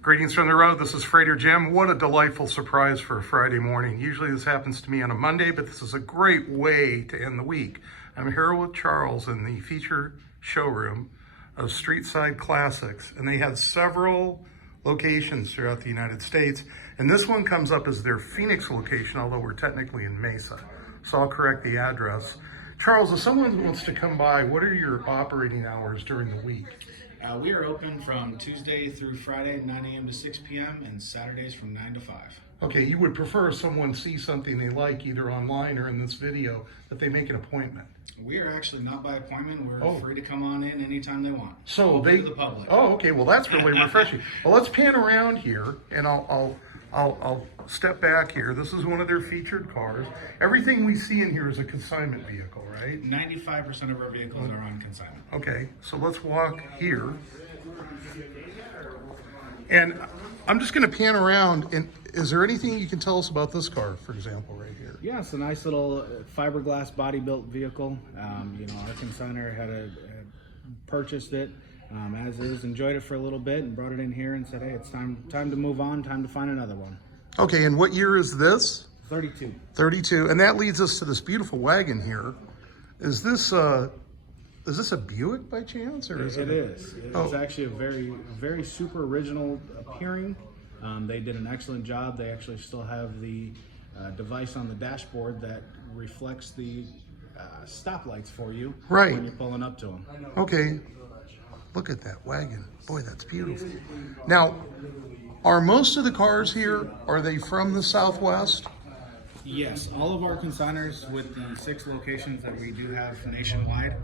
Greetings from the road. This is Freighter Jim. What a delightful surprise for a Friday morning. Usually this happens to me on a Monday, but this is a great way to end the week. I'm here with Charles in the feature showroom of Streetside Classics, and they have several locations throughout the United States. And this one comes up as their Phoenix location, although we're technically in Mesa. So I'll correct the address. Charles, if someone wants to come by, what are your operating hours during the week? We are open from Tuesday through Friday, 9 a.m. to 6 p.m. and Saturdays from 9 to 5. Okay, you would prefer someone see something they like either online or in this video that they make an appointment. We are actually not by appointment. We're free to come on in anytime they want. So open to the public. Oh, okay. Well, that's really refreshing. Well, let's pan around here, and I'll step back here. This is one of their featured cars. Everything we see in here is a consignment vehicle, right? 95% of our vehicles are on consignment. Okay, so let's walk here. And I'm just going to pan around. And is there anything you can tell us about this car, for example, right here? Yeah, it's a nice little fiberglass body-built vehicle. Our consignor had purchased it as is, enjoyed it for a little bit, and brought it in here and said, "Hey, it's time to move on. Time to find another one." Okay, and what year is this? 32. 32, and that leads us to this beautiful wagon here. Is this a Buick by chance, or is it? It is. It's actually a very super original appearing. They did an excellent job. They actually still have the device on the dashboard that reflects the stoplights for you when you're pulling up to them. Okay, look at that wagon. Boy, that's beautiful. Now, are most of the cars here, are they from the Southwest? Yes, all of our consignors with the 6 locations that we do have nationwide,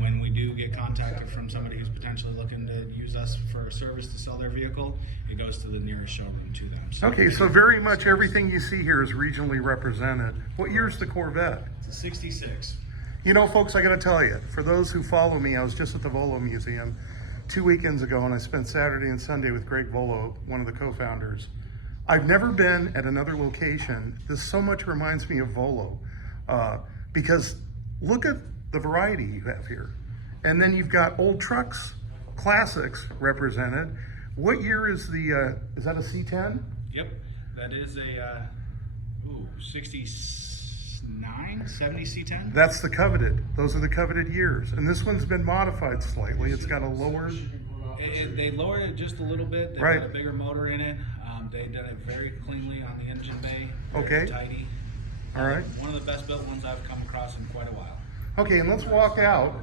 when we do get contacted from somebody who's potentially looking to use us for a service to sell their vehicle, it goes to the nearest showroom to them. So okay, so very much everything you see here is regionally represented. What year's the Corvette? It's a 66. You know, folks, I got to tell you, for those who follow me, I was just at the Volo Museum 2 weekends ago, and I spent Saturday and Sunday with Greg Volo, one of the co-founders. I've never been at another location. This so much reminds me of Volo, because look at the variety you have here. And then you've got old trucks, classics represented. What year is is that a C10? Yep, that is a 69, 70 C10. That's the coveted. Those are the coveted years. And this one's been modified slightly. It's got a lower... They lowered it just a little bit. They put a bigger motor in it. They did it very cleanly on the engine bay. Very tidy. All right. One of the best built ones I've come across in quite a while. Okay, and let's walk out.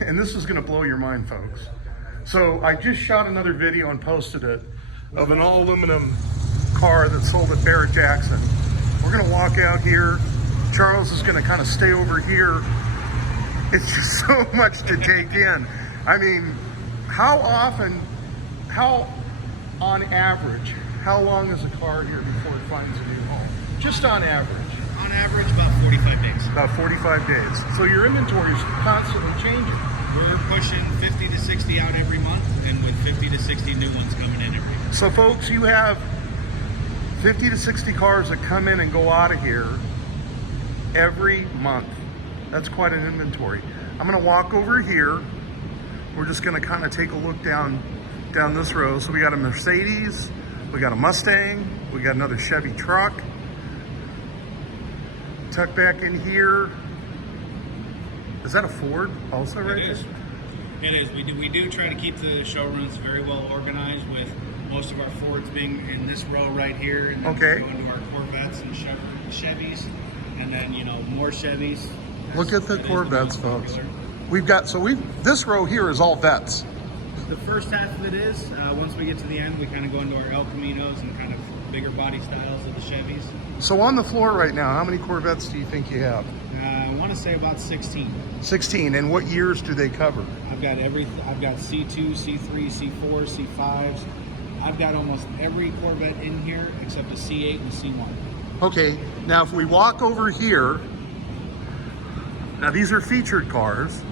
And this is going to blow your mind, folks. So I just shot another video and posted it of an all aluminum car that sold at Barrett Jackson. We're going to walk out here. Charles is going to kind of stay over here. It's just so much to take in. I mean, how on average, how long is a car here before it finds a new home? Just on average. On average, about 45 days. About 45 days. So your inventory is constantly changing. We're pushing 50 to 60 out every month, and with 50 to 60 new ones coming in every month. So folks, you have 50 to 60 cars that come in and go out of here every month. That's quite an inventory. I'm gonna walk over here. We're just gonna kind of take a look down this row. So we got a Mercedes, we got a Mustang, we got another Chevy truck. Tuck back in here. Is that a Ford also right there? It is. We do try to keep the showrooms very well organized, with most of our Fords being in this row right here, and then go into our Corvettes and Chevys, and then more Chevys. Look at the Corvettes, folks. We've got this row here is all vets. The first half of it is. Once we get to the end, we kind of go into our El Caminos and kind of bigger body styles of the Chevys. So on the floor right now, how many Corvettes do you think you have? I want to say about 16. 16, and what years do they cover? I've got C2, C3, C4, C5s. I've got almost every Corvette in here except a C8 and a C1. Okay, now if we walk over here, now these are featured cars.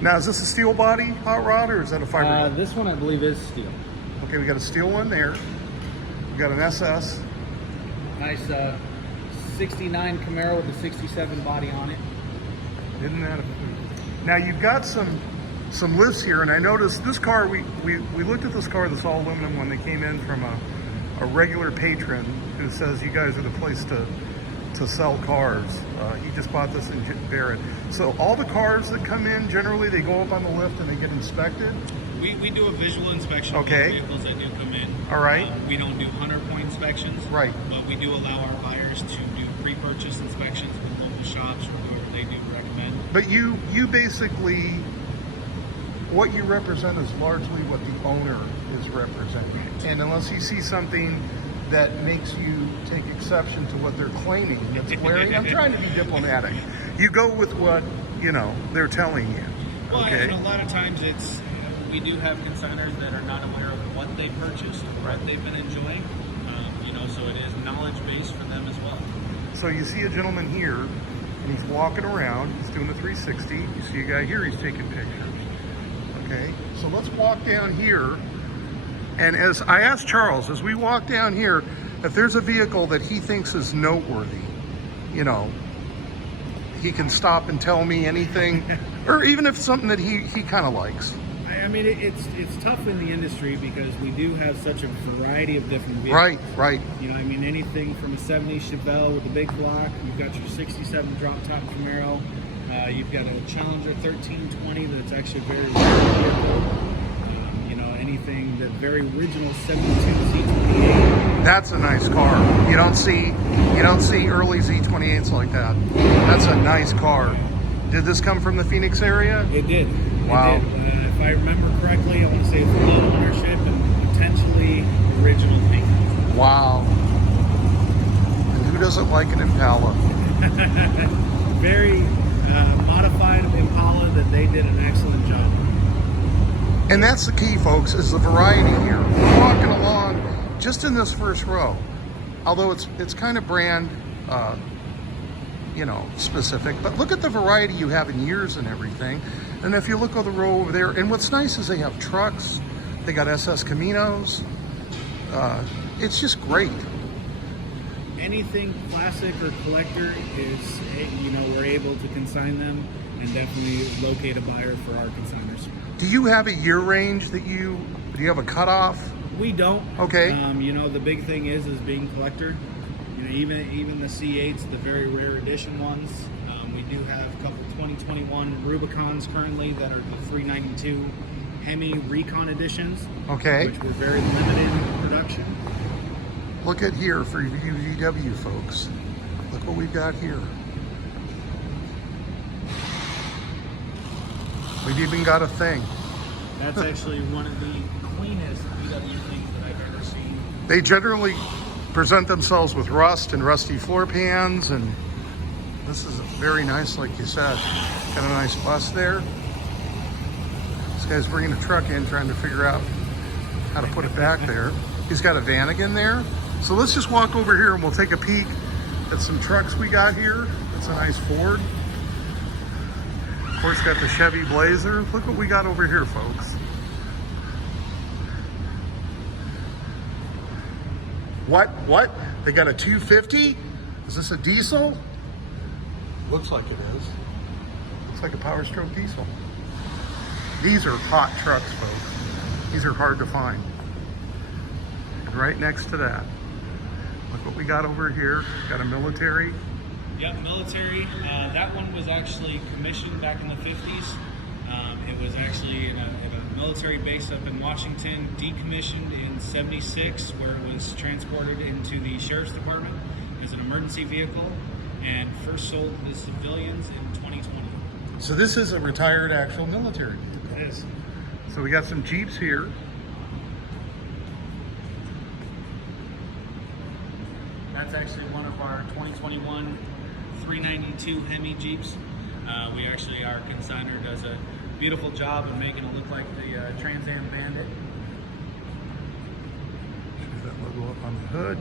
Now, is this a steel body hot rod, or is that a fiber? This one I believe is steel. Okay, we got a steel one there. We got an SS. Nice 69 Camaro with a 67 body on it. Isn't that a... Now you've got some some lifts here, and I noticed this car, we looked at this car, this all aluminum one that came in from a regular patron who says you guys are the place to sell cars. He just bought this in Barrett. So all the cars that come in, generally they go up on the lift and they get inspected? We do a visual inspection Okay. of the vehicles that do come in. All right. We don't do 100-point inspections. Right. But we do allow our buyers to do pre-purchase inspections with local shops or whoever they do recommend. But you basically, what you represent is largely what the owner is representing. And unless you see something that makes you take exception to what they're claiming that's glaring, I'm trying to be diplomatic. You go with what, they're telling you. Well, Okay. and a lot of times we do have consigners that are not aware of what they purchased or what they've been enjoying. So it is knowledge-based for them as well. So you see a gentleman here, and he's walking around, he's doing a 360. You see a guy here, he's taking pictures. Okay, so let's walk down here. And as I asked Charles, as we walk down here, if there's a vehicle that he thinks is noteworthy, he can stop and tell me anything, or even if it's something that he kind of likes. I mean, it's tough in the industry because we do have such a variety of different vehicles. Right. Anything from a 70s Chevelle with a big block. You've got your 67 drop top Camaro. You've got a Challenger 1320 that's actually a very rare vehicle. Anything that very original 72 Z28. That's a nice car. You don't see early Z28s like that. That's a nice car. Did this come from the Phoenix area? It did. Wow. It did. If I remember correctly, I want to say it's low ownership and potentially original paint. Wow. And who doesn't like an Impala? Very modified Impala that they did an excellent job. And that's the key, folks, is the variety here. We're walking along just in this first row, although it's kind of brand, specific. But look at the variety you have in years and everything. And if you look on the row over there, and what's nice is they have trucks, they got SS Caminos. It's just great. Anything classic or collector is, we're able to consign them and definitely locate a buyer for our consigners. Do you have a year range do you have a cutoff? We don't. Okay. The big thing is being collector. Even the C8s, the very rare edition ones. We do have a couple 2021 Rubicons currently that are the 392 Hemi Recon editions. Okay. Which were very limited in production. Look at here for you VW folks. Look what we've got here. We've even got a thing. That's actually one of the cleanest VW things that I've ever seen. They generally present themselves with rust and rusty floor pans, and this is very nice, like you said. Got a nice bus there. This guy's bringing a truck in, trying to figure out how to put it back there. He's got a Vanagon there. So let's just walk over here and we'll take a peek at some trucks we got here. That's a nice Ford. Of course, got the Chevy Blazer. Look what we got over here, folks. What? They got a 250? Is this a diesel? Looks like it is. Looks like a Power Stroke diesel. These are hot trucks, folks. These are hard to find. And right next to that, look what we got over here. Got a military. Yep, military. That one was actually commissioned back in the 50s. It was actually in a military base up in Washington, decommissioned in '76, where it was transported into the Sheriff's Department as an emergency vehicle, and first sold to the civilians in 2020. So this is a retired actual military. It is. So we got some Jeeps here. That's actually one of our 2021 392 Hemi Jeeps. Our consignor does a beautiful job of making it look like the Trans Am Bandit. There's that logo up on the hood.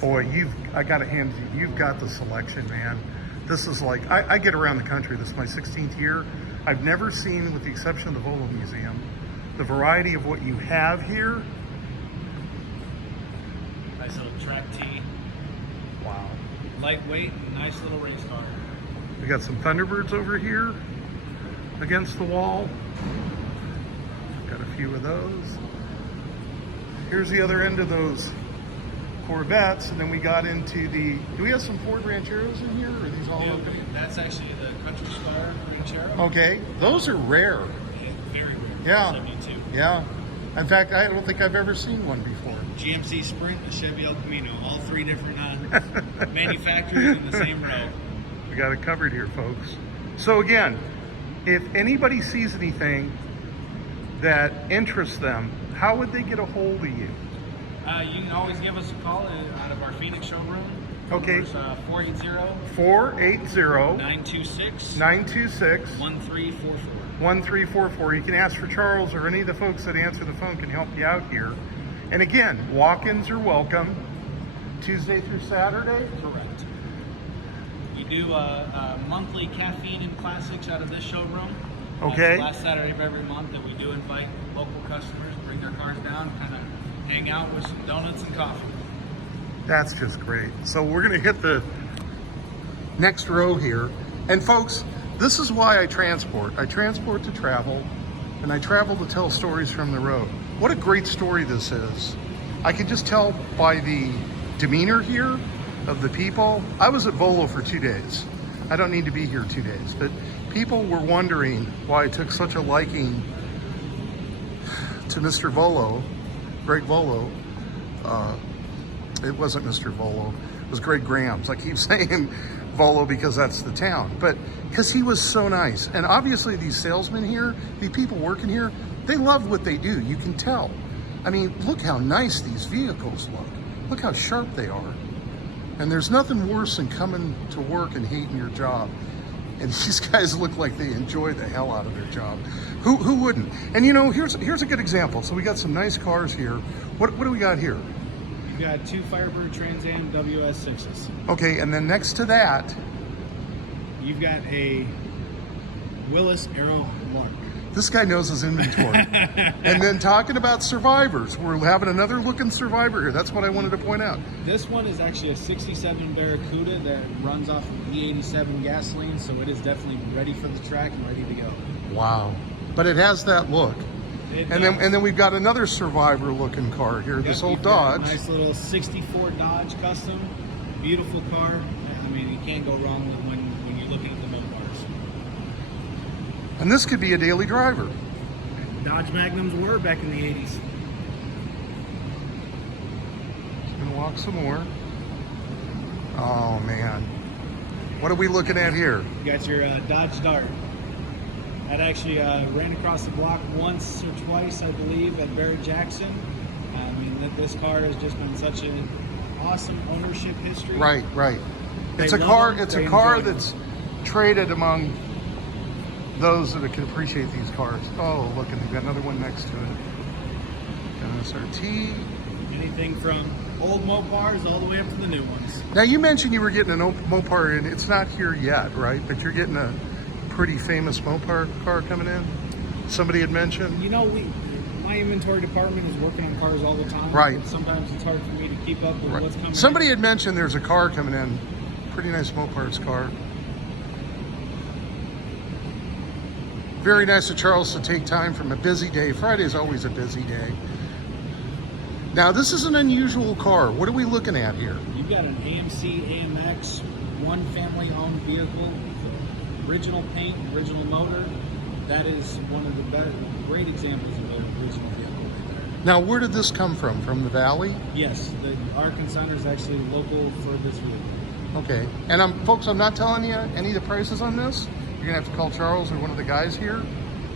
Boy, I got to hand you've got the selection, man. This is like, I get around the country. This is my 16th year. I've never seen, with the exception of the Volo Museum, the variety of what you have here. Nice little track tee. Wow. Lightweight, nice little race car. We got some Thunderbirds over here. against the wall. Got a few of those. Here's the other end of those Corvettes, and then we got into the, do we have some Ford Rancheros in here, or are these all open? That's actually the Country Star Ranchero. Okay, those are rare. Yeah, very rare. Yeah. 72. Yeah. In fact, I don't think I've ever seen one before. GMC Sprint, the Chevy El Camino, all three different manufacturers in the same row. We got it covered here, folks. So again, if anybody sees anything that interests them, how would they get a hold of you? You can always give us a call out of our Phoenix showroom. Okay. Numbers, 480 480 926 926 1344. 1344. You can ask for Charles, or any of the folks that answer the phone can help you out here. And again, walk-ins are welcome Tuesday through Saturday. Correct. We do monthly caffeine and classics out of this showroom. Okay. Last Saturday of every month that we do invite local customers to bring their cars down, kind of hang out with some donuts and coffee. That's just great. So we're going to hit the next row here. And folks, this is why I transport. I transport to travel, and I travel to tell stories from the road. What a great story this is. I can just tell by the demeanor here of the people. I was at Volo for 2 days. I don't need to be here 2 days, but people were wondering why I took such a liking to Mr. Volo, Greg Volo. It wasn't Mr. Volo, it was Greg Graham's. I keep saying Volo because that's the town, but because he was so nice. And obviously these salesmen here, the people working here, they love what they do, you can tell. I mean, look how nice these vehicles look. Look how sharp they are. And there's nothing worse than coming to work and hating your job. And these guys look like they enjoy the hell out of their job. Who wouldn't? And you know, here's a good example. So we got some nice cars here. What do we got here? You got two Firebird Trans Am WS6s. Okay, and then next to that, You've got a Willis Arrow Lark. this guy knows his inventory. And then talking about survivors, we're having another looking survivor here. That's what I wanted to point out. This one is actually a 67 Barracuda that runs off of E87 gasoline, so it is definitely ready for the track and ready to go. Wow. But it has that look. It And does. then we've got another survivor looking car here, this Yep, old you've got a Dodge. nice little 64 Dodge Custom. Beautiful car. I mean, you can't go wrong with when you're looking at the Mopars. And this could be a daily driver. Dodge Magnums were back in the 80s. Just gonna walk some more. Oh man. What are we looking at here? You got your Dodge Dart. That actually ran across the block once or twice, I believe, at Barrett Jackson. I mean, this car has just been such an awesome ownership history. Right. It's They a love car. them, It's they a car enjoy them. that's traded among those that can appreciate these cars. Oh, look, and we've got another one next to it. Got an SRT. Anything from old Mopars all the way up to the new ones. Now you mentioned you were getting a Mopar, and it's not here yet, right? But you're getting a pretty famous Mopar car coming in. Somebody had mentioned. You know, my inventory department is working on cars all the time. Right. But sometimes it's hard for me to keep up with what's coming. Somebody had mentioned there's a car coming in. Pretty nice Mopar's car. Very nice of Charles to take time from a busy day. Friday is always a busy day. Now this is an unusual car. What are we looking at here? You've got an AMC Amx, one family-owned vehicle, original paint, original motor. That is one of the great examples of an original vehicle right there. Now where did this come from? From the valley? Yes, our consignor is actually local for this vehicle. Okay. And folks, I'm not telling you any of the prices on this. You're gonna have to call Charles or one of the guys here,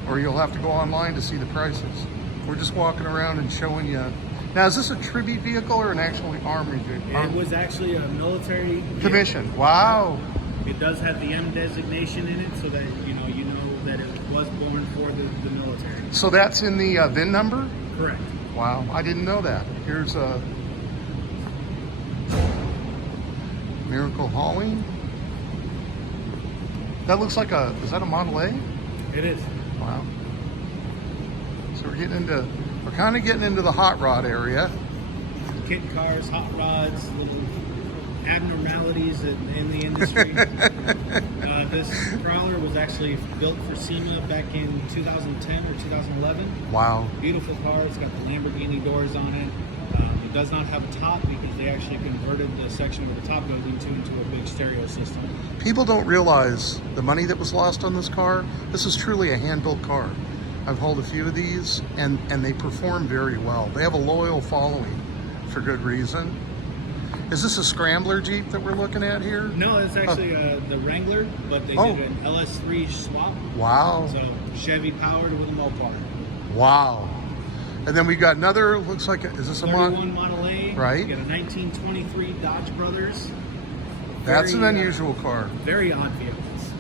or you'll have to go online to see the prices. We're just walking around and showing you. Now, is this a tribute vehicle or an actually armory vehicle? It was actually a military vehicle. Commission. Wow. It does have the M designation in it, so that you know that it was born for the military. So that's in the VIN number? Correct. Wow, I didn't know that. Here's a Miracle Hauling. That looks like is that a Model A? It is. Wow. So we're kind of getting into the hot rod area. Kit cars, hot rods, little abnormalities in the industry. This crawler was actually built for SEMA back in 2010 or 2011. Wow. Beautiful car. It's got the Lamborghini doors on it. It does not have a top because they actually converted the section where the top goes into a big stereo system. People don't realize the money that was lost on this car. This is truly a hand-built car. I've hauled a few of these, and they perform very well. They have a loyal following for good reason. Is this a Scrambler Jeep that we're looking at here? No, it's actually the Wrangler, but they did an LS3 swap. Wow. So Chevy powered with a Mopar. Wow. And then we got another, looks like, is this a 31 Model A. Right. We got a 1923 Dodge Brothers. That's an unusual car. Very odd vehicles.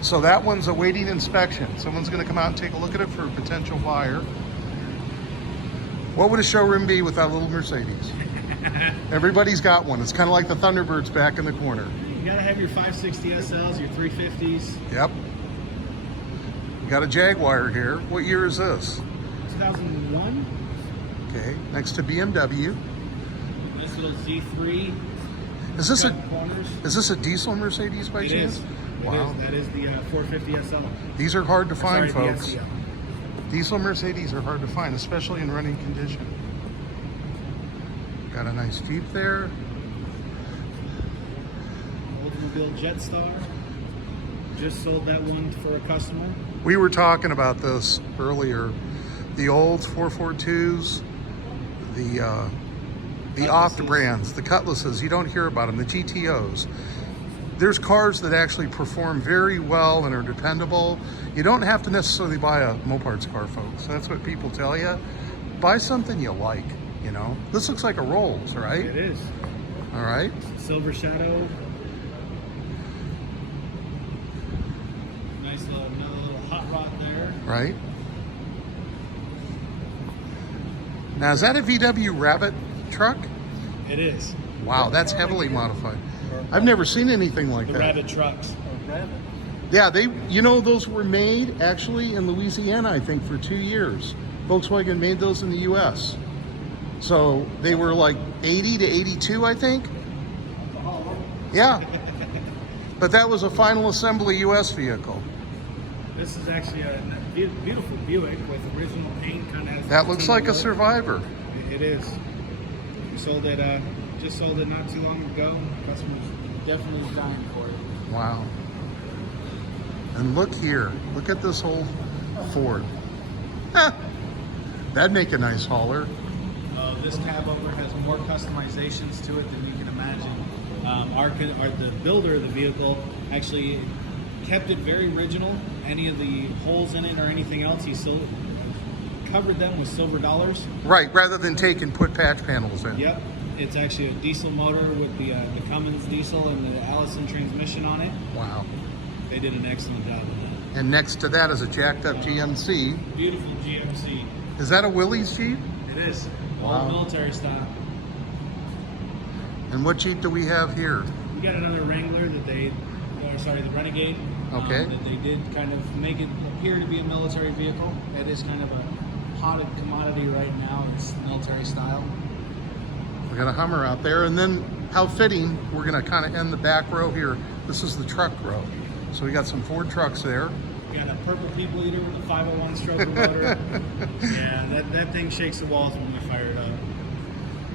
So that one's awaiting inspection. Someone's going to come out and take a look at it for a potential buyer. What would a showroom be without a little Mercedes? Everybody's got one. It's kind of like the Thunderbirds back in the corner. You gotta have your 560 SLs, your 350s. Yep. We got a Jaguar here. What year is this? 2001. Okay, next to BMW. Nice little Z3. Is this corners. is this a diesel Mercedes by It chance? is. Wow. That is the 450 SL. These are hard to find, Sorry, the folks. SEL. Diesel Mercedes are hard to find, especially in running condition. Got a nice Jeep there. Oldsmobile Jetstar. Just sold that one for a customer. We were talking about this earlier. The old 442s, the off brands, the Cutlasses, you don't hear about them, the GTOs. There's cars that actually perform very well and are dependable. You don't have to necessarily buy a Moparts car, folks. That's what people tell you. Buy something you like, you know. This looks like a Rolls, right? It is. All right. Silver Shadow. Nice little, another little hot rod there. Right. Now, is that a VW Rabbit truck? It is. Wow, that's heavily modified. I've never seen anything like The that. Rabbit trucks. Yeah, those were made actually in Louisiana, I think, for 2 years. Volkswagen made those in the U.S. So they were like 80 to 82, I think. Yeah. But that was a final assembly U.S. vehicle. This is actually a beautiful Buick with original paint. Kind of. That looks like a Survivor. It is. We sold it. Just sold it not too long ago. Customers definitely dying for it. Wow. And look here. Look at this old Ford. Huh. That'd make a nice hauler. This cab over has more customizations to it than you can imagine. The builder of the vehicle actually kept it very original. Any of the holes in it or anything else, he still covered them with silver dollars. Right, rather than take and put patch panels in. Yep. It's actually a diesel motor with the Cummins diesel and the Allison transmission on it. Wow. They did an excellent job with that. And next to that is a jacked up GMC. Beautiful GMC. Is that a Willys Jeep? It is. All Wow. military style. And what Jeep do we have here? We got another Wrangler that the Renegade. Okay. That they did kind of make it appear to be a military vehicle. That is kind of a hotted commodity right now. It's military style. We got a Hummer out there, and then how fitting, we're gonna kind of end the back row here. This is the truck row. So we got some Ford trucks there. We got a purple people eater with a 501 stroker motor. Yeah, that thing shakes the walls when we fire it up.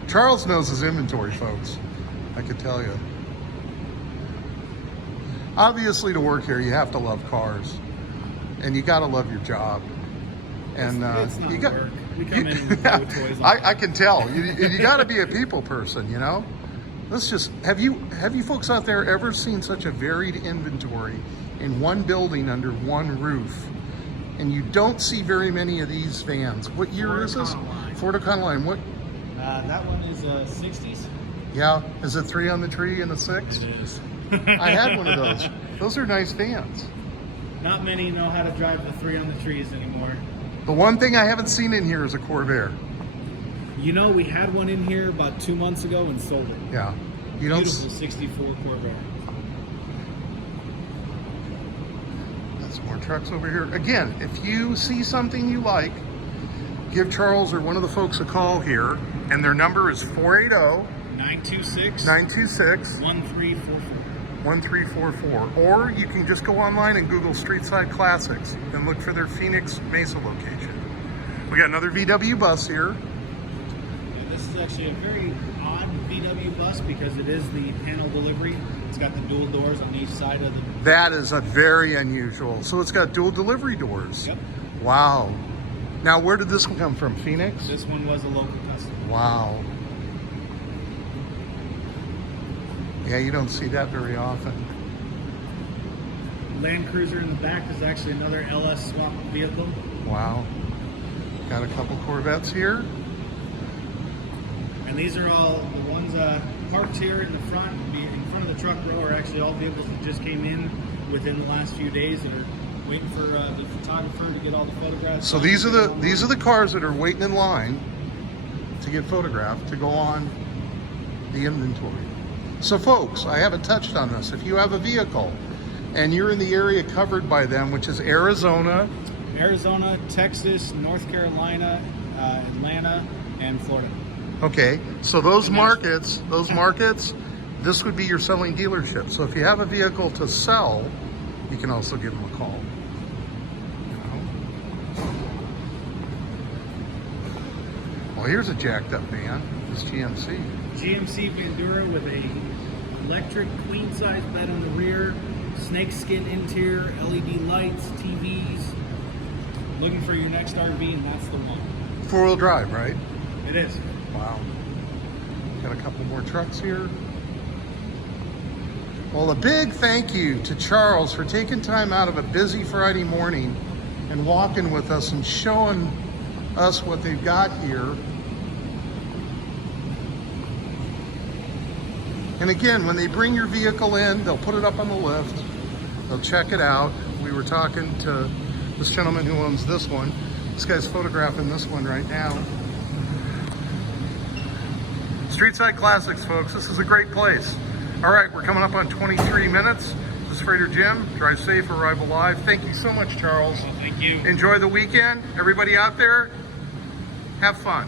Charles knows his inventory, folks. I could tell you. Obviously, to work here, you have to love cars, and you gotta love your job. And it's not you got. work. We come in with no toys on. I can tell. You got to be a people person, you know. Let's just have you folks out there ever seen such a varied inventory in one building under one roof? And you don't see very many of these vans. What year is this? Ford Econoline. What? That one is 60s. Yeah. Is it 3 on the tree and a 6? It is. I had one of those. Those are nice vans. Not many know how to drive the 3 on the trees anymore. The one thing I haven't seen in here is a Corvair. You know, we had one in here about 2 months ago and sold it. Yeah. You don't. Beautiful 64 Corvette. Got some more trucks over here. Again, if you see something you like, give Charles or one of the folks a call here, and their number is 480 926 926 1344. 1344. Or you can just go online and Google Streetside Classics and look for their Phoenix Mesa location. We got another VW bus here. Yeah, this is actually a very odd VW bus because it is the panel delivery. It's got the dual doors on each side of the... That is a very unusual. So it's got dual delivery doors. Yep. Wow. Now, where did this one come from? Phoenix? This one was a local custom. Wow. Yeah, you don't see that very often. Land Cruiser in the back is actually another LS swap vehicle. Wow. Got a couple Corvettes here. And these are all the ones parked here in the front. In front of the truck row are actually all vehicles that just came in within the last few days that are waiting for the photographer to get all the photographs. So these are the cars that are waiting in line to get photographed to go on the inventory. So folks, I haven't touched on this. If you have a vehicle and you're in the area covered by them, which is Arizona, Texas, North Carolina, Atlanta, and Florida. okay, so those markets, this would be your selling dealership. So if you have a vehicle to sell, you can also give them a call. Well, here's a jacked up van. This GMC. GMC Vandura with a electric queen size bed in the rear, snakeskin interior, LED lights, TVs. Looking for your next RV, and that's the one. 4-wheel drive, right? It is. Wow. Got a couple more trucks here. Well, a big thank you to Charles for taking time out of a busy Friday morning and walking with us and showing us what they've got here. And again, when they bring your vehicle in, they'll put it up on the lift. They'll check it out. We were talking to this gentleman who owns this one. This guy's photographing this one right now. Streetside Classics, folks. This is a great place. All right, we're coming up on 23 minutes. This is Freighter Jim. Drive safe, arrive alive. Thank you so much, Charles. Well, thank you. Enjoy the weekend. Everybody out there, have fun.